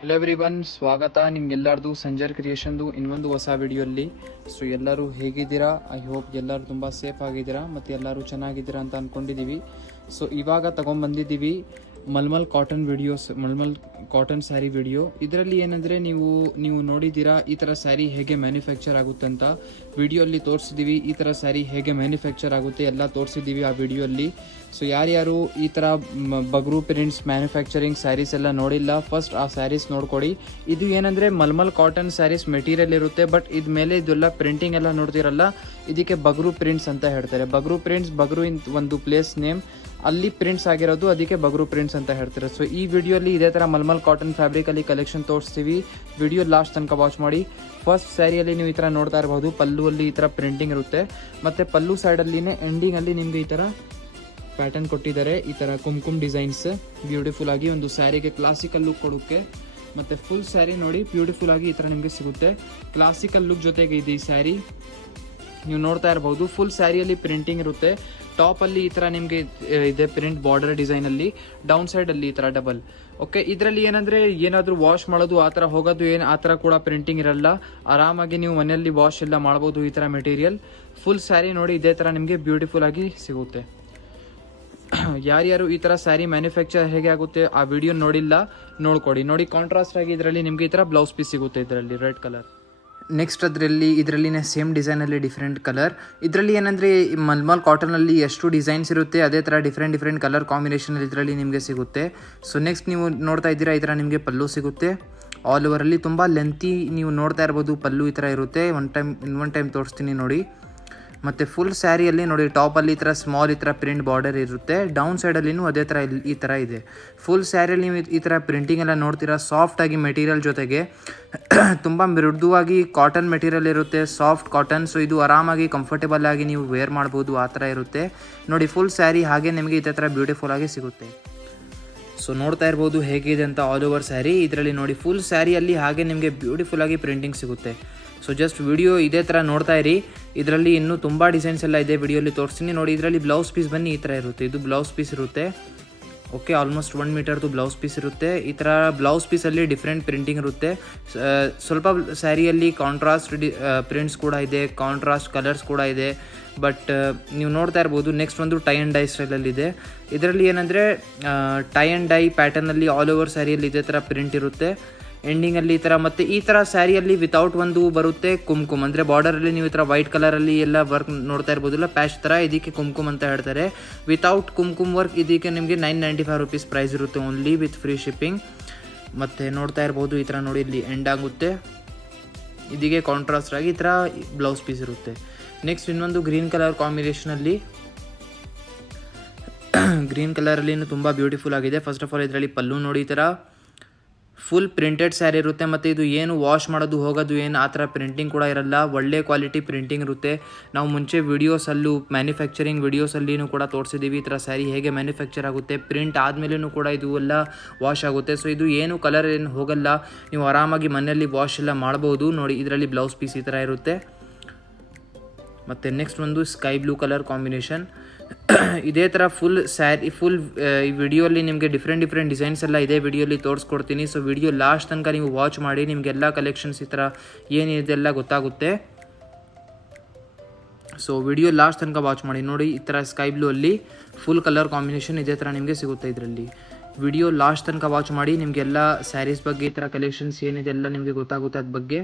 Hello everyone, ಸ್ವಾಗತ ನಿಮ್ಗೆಲ್ಲರದು ಸಂಜರ್ ಕ್ರಿಯೇಷನ್ದು ಇನ್ನೊಂದು ಹೊಸ ವಿಡಿಯೋಲ್ಲಿ. ಸೊ ಎಲ್ಲರೂ ಹೇಗಿದ್ದೀರಾ? ಐ ಹೋಪ್ ಎಲ್ಲರೂ ತುಂಬ ಸೇಫ್ ಆಗಿದ್ದೀರಾ ಮತ್ತು ಎಲ್ಲರೂ ಚೆನ್ನಾಗಿದ್ದೀರಾ ಅಂತ ಅಂದ್ಕೊಂಡಿದ್ದೀವಿ. ಸೊ ಇವಾಗ ತೊಗೊಂಬಂದಿದ್ದೀವಿ mulmul cotton videos, mulmul cotton sari video. ಇದರಲ್ಲಿ ಏನಂದರೆ ನೀವು ನೋಡಿದ್ದೀರಾ ಈ ಥರ ಸ್ಯಾರಿ ಹೇಗೆ ಮ್ಯಾನುಫ್ಯಾಕ್ಚರ್ ಆಗುತ್ತೆ ಅಂತ ವಿಡಿಯೋಲ್ಲಿ ತೋರಿಸಿದ್ದೀವಿ. ಈ ಥರ ಸ್ಯಾರಿ ಹೇಗೆ ಮ್ಯಾನುಫ್ಯಾಕ್ಚರ್ ಆಗುತ್ತೆ ಎಲ್ಲ ತೋರಿಸಿದ್ದೀವಿ ಆ ವಿಡಿಯೋಲ್ಲಿ. ಸೊ ಯಾರ್ಯಾರು ಈ ಥರ ಬಗ್ರೂ ಪ್ರಿಂಟ್ಸ್ ಮ್ಯಾನುಫ್ಯಾಕ್ಚರಿಂಗ್ ಸ್ಯಾರೀಸ್ ಎಲ್ಲ ನೋಡಿಲ್ಲ, ಫಸ್ಟ್ ಆ ಸ್ಯಾರೀಸ್ ನೋಡ್ಕೊಡಿ. ಇದು ಏನಂದರೆ ಮಲ್ಮಲ್ ಕಾಟನ್ ಸ್ಯಾರೀಸ್ ಮೆಟೀರಿಯಲ್ ಇರುತ್ತೆ, ಬಟ್ ಇದ ಮೇಲೆ ಇದೆಲ್ಲ ಪ್ರಿಂಟಿಂಗ್ ಎಲ್ಲ ನೋಡ್ತಿರಲ್ಲ, ಇದಕ್ಕೆ ಬಗ್ರೂ ಪ್ರಿಂಟ್ಸ್ ಅಂತ ಹೇಳ್ತಾರೆ. ಬಗ್ರೂ ಪ್ರಿಂಟ್ಸ್, ಬಗ್ರೂ ಇನ್ ಒಂದು ಪ್ಲೇಸ್ ನೇಮ್, ಅಲ್ಲಿ ಪ್ರಿಂಟ್ಸ್ ಆಗಿರೋದು, ಅದಕ್ಕೆ ಬಗ್ರೂ ಪ್ರಿಂಟ್ಸ್ ಅಂತ ಹೇಳ್ತಾರೆ. ಸೊ ಈ ವಿಡಿಯೋಲಿ ಇದೇ ಥರ ಮಲ್ಮಲ್ ಕಾಟನ್ ಫ್ಯಾಬ್ರಿಕಲ್ಲಿ ಕಲೆಕ್ಷನ್ ತೋರಿಸ್ತೀವಿ. ವಿಡಿಯೋ ಲಾಸ್ಟ್ ತನಕ ವಾಚ್ ಮಾಡಿ. ಫಸ್ಟ್ ಸ್ಯಾರಿಯಲ್ಲಿ ನೀವು ಈ ಥರ ನೋಡ್ತಾ ಇರ್ಬೋದು, ಪಲ್ಲುವಲ್ಲಿ ಈ ಥರ ಪ್ರಿಂಟಿಂಗ್ ಇರುತ್ತೆ, ಮತ್ತು ಪಲ್ಲು ಸೈಡಲ್ಲಿನೇ ಎಂಡಿಂಗಲ್ಲಿ ನಿಮಗೆ ಈ ಥರ ಪ್ಯಾಟರ್ನ್ ಕೊಟ್ಟಿದ್ದಾರೆ. ಈ ಥರ ಕುಂಕುಮ್ ಡಿಸೈನ್ಸ್ ಬ್ಯೂಟಿಫುಲ್ ಆಗಿ ಒಂದು ಸ್ಯಾರಿಗೆ ಕ್ಲಾಸಿಕಲ್ ಲುಕ್ ಕೊಡೋಕ್ಕೆ. ಮತ್ತು ಫುಲ್ ಸ್ಯಾರಿ ನೋಡಿ ಬ್ಯೂಟಿಫುಲ್ ಆಗಿ ಈ ಥರ ನಿಮಗೆ ಸಿಗುತ್ತೆ. ಕ್ಲಾಸಿಕಲ್ ಲುಕ್ ಜೊತೆಗೆ ಇದೆ ಈ ಸ್ಯಾರಿ. ನೀವು ನೋಡ್ತಾ ಇರ್ಬೋದು, ಫುಲ್ ಸ್ಯಾರಿಯಲ್ಲಿ ಪ್ರಿಂಟಿಂಗ್ ಇರುತ್ತೆ. ಟಾಪಲ್ಲಿ ಈ ಥರ ನಿಮಗೆ ಇದೆ ಪ್ರಿಂಟ್ ಬಾರ್ಡರ್ ಡಿಸೈನಲ್ಲಿ, ಡೌನ್ ಸೈಡಲ್ಲಿ ಈ ಥರ ಡಬಲ್. ಓಕೆ, ಇದರಲ್ಲಿ ಏನಂದರೆ ಏನಾದರೂ ವಾಶ್ ಮಾಡೋದು ಆ ಥರ ಹೋಗೋದು ಏನು ಆ ಥರ ಕೂಡ ಪ್ರಿಂಟಿಂಗ್ ಇರಲ್ಲ. ಆರಾಮಾಗಿ ನೀವು ಮನೆಯಲ್ಲಿ ವಾಶ್ ಎಲ್ಲ ಮಾಡ್ಬೋದು ಈ ಥರ ಮೆಟೀರಿಯಲ್. ಫುಲ್ ಸ್ಯಾರಿ ನೋಡಿ ಇದೇ ಥರ ನಿಮಗೆ ಬ್ಯೂಟಿಫುಲ್ ಆಗಿ ಸಿಗುತ್ತೆ. ಯಾರ್ಯಾರು ಈ ಥರ ಸ್ಯಾರಿ ಮ್ಯಾನುಫ್ಯಾಕ್ಚರ್ ಹೇಗೆ ಆಗುತ್ತೆ ಆ ವಿಡಿಯೋ ನೋಡಿಲ್ಲ, ನೋಡ್ಕೊಡಿ. ನೋಡಿ ಕಾಂಟ್ರಾಸ್ಟ್ ಆಗಿ ಇದರಲ್ಲಿ ನಿಮಗೆ ಈ ಥರ ಬ್ಲೌಸ್ ಪೀಸ್ ಸಿಗುತ್ತೆ, ಇದರಲ್ಲಿ ರೆಡ್ ಕಲರ್. ನೆಕ್ಸ್ಟ್ ಇದರಲ್ಲಿನೇ ಸೇಮ್ ಡಿಸೈನಲ್ಲಿ ಡಿಫ್ರೆಂಟ್ ಕಲರ್. ಇದರಲ್ಲಿ ಏನಂದರೆ ಮಲ್ಮಲ್ ಕಾಟನಲ್ಲಿ ಎಷ್ಟು ಡಿಸೈನ್ಸ್ ಇರುತ್ತೆ ಅದೇ ಥರ ಡಿಫ್ರೆಂಟ್ ಕಲರ್ ಕಾಂಬಿನೇಷನಲ್ಲಿ ಇದರಲ್ಲಿ ನಿಮಗೆ ಸಿಗುತ್ತೆ. ಸೊ ನೆಕ್ಸ್ಟ್ ನೀವು ನೋಡ್ತಾ ಇದ್ದೀರಾ, ಈ ಥರ ನಿಮಗೆ ಪಲ್ಲು ಸಿಗುತ್ತೆ. ಆಲ್ ಓವರಲ್ಲಿ ತುಂಬ ಲೆಂತಿ ನೀವು ನೋಡ್ತಾ ಇರ್ಬೋದು, ಪಲ್ಲು ಈ ಥರ ಇರುತ್ತೆ. ಒನ್ ಟೈಮ್ ತೋರಿಸ್ತೀನಿ ನೋಡಿ. ಮತ್ತು ಫುಲ್ ಸ್ಯಾರಿಯಲ್ಲಿ ನೋಡಿ ಟಾಪಲ್ಲಿ ಈ ಥರ ಸ್ಮಾಲ್ ಈ ಥರ ಪ್ರಿಂಟ್ ಬಾರ್ಡರ್ ಇರುತ್ತೆ, ಡೌನ್ ಸೈಡಲ್ಲಿನೂ ಅದೇ ಥರ ಈ ಥರ ಇದೆ. ಫುಲ್ ಸ್ಯಾರಿಯಲ್ಲಿ ನೀವು ಈ ಥರ ಪ್ರಿಂಟಿಂಗ್ ಎಲ್ಲ ನೋಡ್ತೀರಾ, ಸಾಫ್ಟಾಗಿ ಮೆಟೀರಿಯಲ್ ಜೊತೆಗೆ ತುಂಬ ಮೃದುವಾಗಿ ಕಾಟನ್ ಮೆಟೀರಿಯಲ್ ಇರುತ್ತೆ, ಸಾಫ್ಟ್ ಕಾಟನ್. ಸೊ ಇದು ಆರಾಮಾಗಿ ಕಂಫರ್ಟೇಬಲ್ ಆಗಿ ನೀವು ವೇರ್ ಮಾಡ್ಬೋದು, ಆ ಥರ ಇರುತ್ತೆ ನೋಡಿ. ಫುಲ್ ಸ್ಯಾರಿ ಹಾಗೆ ನಿಮಗೆ ಇದೇ ಥರ ಬ್ಯೂಟಿಫುಲ್ ಆಗಿ ಸಿಗುತ್ತೆ. ಸೊ ನೋಡ್ತಾ ಇರ್ಬೋದು ಹೇಗಿದೆ ಅಂತ ಆಲ್ ಓವರ್ ಸ್ಯಾರಿ. ಇದರಲ್ಲಿ ನೋಡಿ ಫುಲ್ ಸ್ಯಾರಿಯಲ್ಲಿ ಹಾಗೆ ನಿಮಗೆ ಬ್ಯೂಟಿಫುಲ್ ಆಗಿ ಪ್ರಿಂಟಿಂಗ್ ಸಿಗುತ್ತೆ. ಸೊ ಜಸ್ಟ್ ವಿಡಿಯೋ ಇದೇ ಥರ ನೋಡ್ತಾ ಇರಿ. ಇದರಲ್ಲಿ ಇನ್ನೂ ತುಂಬ ಡಿಸೈನ್ಸ್ ಎಲ್ಲ ಇದೆ, ವಿಡಿಯೋಲಿ ತೋರಿಸ್ತೀನಿ ನೋಡಿ. ಇದರಲ್ಲಿ ಬ್ಲೌಸ್ ಪೀಸ್ ಬನ್ನಿ ಈ ಥರ ಇರುತ್ತೆ, ಇದು ಬ್ಲೌಸ್ ಪೀಸ್ ಇರುತ್ತೆ. ಓಕೆ, ಆಲ್ಮೋಸ್ಟ್ 1 ಮೀಟರ್ದು ಬ್ಲೌಸ್ ಪೀಸ್ ಇರುತ್ತೆ. ಈ ಥರ ಬ್ಲೌಸ್ ಪೀಸಲ್ಲಿ ಡಿಫ್ರೆಂಟ್ ಪ್ರಿಂಟಿಂಗ್ ಇರುತ್ತೆ. ಸ್ವಲ್ಪ ಸ್ಯಾರಿಯಲ್ಲಿ ಕಾಂಟ್ರಾಸ್ಟ್ ಪ್ರಿಂಟ್ಸ್ ಕೂಡ ಇದೆ, ಕಾಂಟ್ರಾಸ್ಟ್ ಕಲರ್ಸ್ ಕೂಡ ಇದೆ. ಬಟ್ ನೀವು ನೋಡ್ತಾ ಇರ್ಬೋದು, ನೆಕ್ಸ್ಟ್ ಒಂದು ಟೈ ಆ್ಯಂಡ್ ಡೈ ಸ್ಟೈಲಲ್ಲಿದೆ. ಇದರಲ್ಲಿ ಏನಂದರೆ ಟೈ ಆ್ಯಂಡ್ ಡೈ ಪ್ಯಾಟರ್ನಲ್ಲಿ ಆಲ್ ಓವರ್ ಸ್ಯಾರಿಯಲ್ಲಿ ಇದೇ ಥರ ಪ್ರಿಂಟ್ ಇರುತ್ತೆ, ಎಂಡಿಂಗಲ್ಲಿ ಈ ಥರ. ಮತ್ತು ಈ ಥರ ಸ್ಯಾರಿಯಲ್ಲಿ ವಿತೌಟ್ ಒಂದು ಬರುತ್ತೆ ಕುಂಕುಮ್, ಅಂದರೆ ಬಾರ್ಡರಲ್ಲಿ ನೀವು ಈ ಥರ ವೈಟ್ ಕಲರಲ್ಲಿ ಎಲ್ಲ ವರ್ಕ್ ನೋಡ್ತಾ ಇರ್ಬೋದಿಲ್ಲ, ಪ್ಯಾಚ್ ಥರ, ಇದಕ್ಕೆ ಕುಂಕುಮ್ ಅಂತ ಹೇಳ್ತಾರೆ. ವಿತೌಟ್ ಕುಂಕುಮ್ ವರ್ಕ್ ಇದಕ್ಕೆ ನಿಮಗೆ 995 ರುಪೀಸ್ ಪ್ರೈಸ್ ಇರುತ್ತೆ, ಓನ್ಲಿ ವಿತ್ ಫ್ರೀ ಶಿಪ್ಪಿಂಗ್. ಮತ್ತು ನೋಡ್ತಾ ಇರ್ಬೋದು ಈ ಥರ ನೋಡಿ, ಇಲ್ಲಿ ಎಂಡ್ ಆಗುತ್ತೆ, ಇದಕ್ಕೆ ಕಾಂಟ್ರಾಸ್ಟ್ ಆಗಿ ಈ ಥರ ಬ್ಲೌಸ್ ಪೀಸ್ ಇರುತ್ತೆ. ನೆಕ್ಸ್ಟ್ ಇನ್ನೊಂದು ಗ್ರೀನ್ ಕಲರ್ ಕಾಂಬಿನೇಷನಲ್ಲಿ, ಗ್ರೀನ್ ಕಲರಲ್ಲಿ ತುಂಬ ಬ್ಯೂಟಿಫುಲ್ ಆಗಿದೆ. ಫಸ್ಟ್ ಆಫ್ ಆಲ್ ಇದರಲ್ಲಿ ಪಲ್ಲು ನೋಡಿ ಈ ಥರ ಫುಲ್ ಪ್ರಿಂಟೆಡ್ ಸ್ಯಾರಿ ಇರುತ್ತೆ. ಮತ್ತು ಇದು ಏನು ವಾಶ್ ಮಾಡೋದು ಹೋಗೋದು ಏನು ಆ ಥರ ಪ್ರಿಂಟಿಂಗ್ ಕೂಡ ಇರಲ್ಲ, ಒಳ್ಳೆ ಕ್ವಾಲಿಟಿ ಪ್ರಿಂಟಿಂಗ್ ಇರುತ್ತೆ. ನಾವು ಮುಂಚೆ ವೀಡಿಯೋಸಲ್ಲೂ ಮ್ಯಾನುಫ್ಯಾಕ್ಚರಿಂಗ್ ವೀಡಿಯೋಸಲ್ಲಿನೂ ಕೂಡ ತೋರಿಸಿದ್ದೀವಿ ಈ ಥರ ಸ್ಯಾರಿ ಹೇಗೆ ಮ್ಯಾನುಫ್ಯಾಕ್ಚರ್ ಆಗುತ್ತೆ. ಪ್ರಿಂಟ್ ಆದಮೇಲೂ ಕೂಡ ಇದು ಎಲ್ಲ ವಾಶ್ ಆಗುತ್ತೆ. ಸೊ ಇದು ಏನು ಕಲರ್ ಏನು ಹೋಗಲ್ಲ, ನೀವು ಆರಾಮಾಗಿ ಮನೆಯಲ್ಲಿ ವಾಶ್ ಎಲ್ಲ ಮಾಡ್ಬೋದು ನೋಡಿ. ಇದರಲ್ಲಿ ಬ್ಲೌಸ್ ಪೀಸ್ ಈ ಥರ ಇರುತ್ತೆ. ಮತ್ತು ನೆಕ್ಸ್ಟ್ ಒಂದು ಸ್ಕೈ ಬ್ಲೂ ಕಲರ್ ಕಾಂಬಿನೇಷನ್. ಇದೇ ಥರ ಫುಲ್ ಸ್ಯಾರಿ ಈ ವಿಡಿಯೋಲಿ ನಿಮಗೆ ಡಿಫ್ರೆಂಟ್ ಡಿಸೈನ್ಸ್ ಎಲ್ಲ ಇದೇ ವಿಡಿಯೋಲಿ ತೋರಿಸ್ಕೊಡ್ತೀನಿ. ಸೊ ವಿಡಿಯೋ ಲಾಸ್ಟ್ ತನಕ ನೀವು ವಾಚ್ ಮಾಡಿ, ನಿಮಗೆಲ್ಲ ಕಲೆಕ್ಷನ್ಸ್ ಈ ಥರ ಏನಿದೆಲ್ಲ ಗೊತ್ತಾಗುತ್ತೆ. ಸೊ ವಿಡಿಯೋ ಲಾಸ್ಟ್ ತನಕ ವಾಚ್ ಮಾಡಿ ನೋಡಿ. ಈ ಥರ ಸ್ಕೈ ಬ್ಲೂ ಅಲ್ಲಿ ಫುಲ್ ಕಲರ್ ಕಾಂಬಿನೇಷನ್ ಇದೇ ಥರ ನಿಮಗೆ ಸಿಗುತ್ತೆ. ಇದರಲ್ಲಿ ವಿಡಿಯೋ ಲಾಸ್ಟ್ ತನಕ ವಾಚ್ ಮಾಡಿ, ನಿಮಗೆಲ್ಲ ಸ್ಯಾರೀಸ್ ಬಗ್ಗೆ ಈ ಥರ ಕಲೆಕ್ಷನ್ಸ್ ಏನಿದೆ ಎಲ್ಲ ನಿಮಗೆ ಗೊತ್ತಾಗುತ್ತೆ ಅದ್ರ ಬಗ್ಗೆ.